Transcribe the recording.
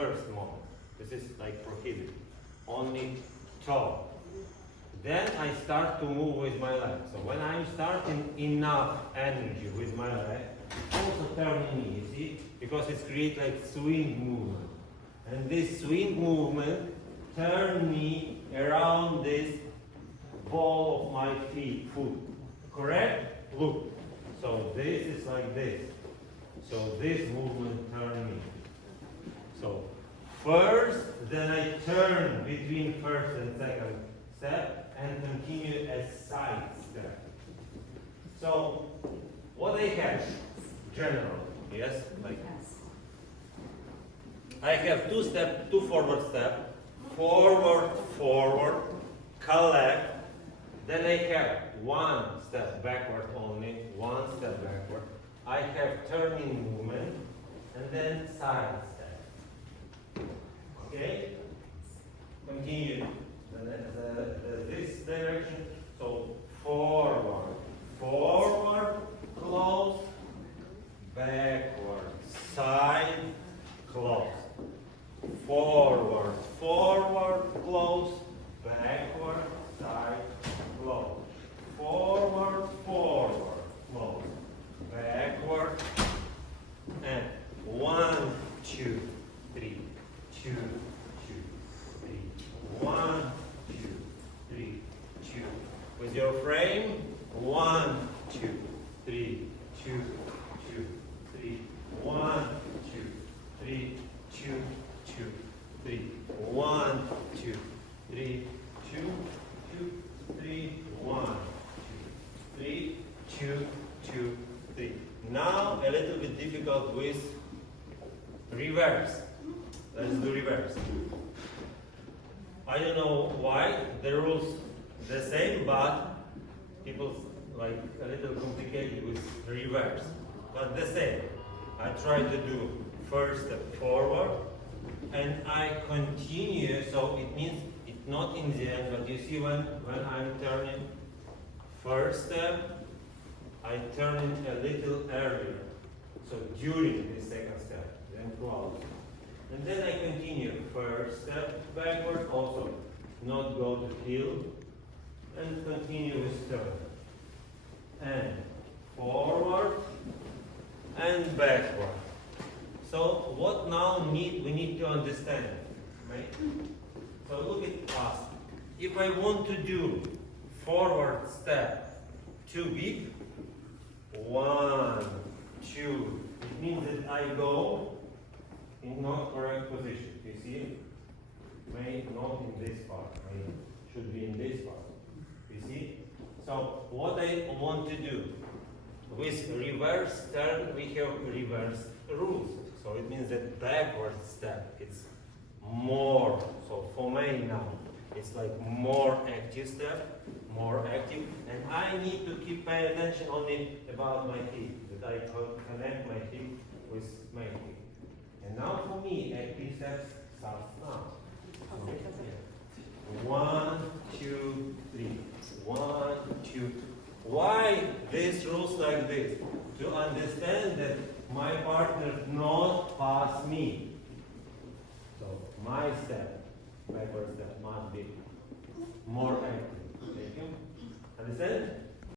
first moment. This is like prohibited. Only toe. Then I start to move with my leg. So when I'm starting enough energy with my leg, also turning me, you see? Because it's create like swing movement. And this swing movement turn me around this ball of my foot. Correct? Look. So this is like this. So this movement turn me. So first, then I turn between first and second step and continue a side step. So what I have generally, yes, like I have two forward step, forward, collect. Then I have one step backward only, one step backward. I have turning movement and then side step. Okay? Continue this direction. So forward, close, backward, side, close. Forward, close, backward, side, close. Forward, close, backward, and 1, 2, 3, 2, 2, 3, 1, 2, 3, 2. With your frame, 1, 2, 3, 2, 2, 3, 1, 2, 3, 2, 2, 3, 1, 2, 3, 2, 2, 3, 1, 2, 3, 2, 2, 3. Now a little bit difficult with reverse. Let's do reverse. I don't know why the rules the same, but people like a little complicated with reverse. But the same. I try to do first step forward and I continue, so it means it's not in the end, but you see when I'm turning first step, I turn it a little earlier. So during the second step, then close. And then I continue first step backward, also not go to heel, and continue with turn. And forward and backward. So what now we need to understand, right? So look at us. If I want to do forward step too big, 1, 2, it means that I go in not correct position. You see? May not in this part. May should be in this part. You see? So what I want to do with reverse turn, we have reverse rules. So it means that backward step it's more. So for me now, it's like more active step, more active, and I need to keep paying attention only about my hip, that I connect my hip with my hip. And now for me, active steps starts now. So, yeah. 1, 2, 3. 1, 2. Why these rules like this? To understand that my partner not pass me. So my step, backward step, must be more active. Thank you. Understand?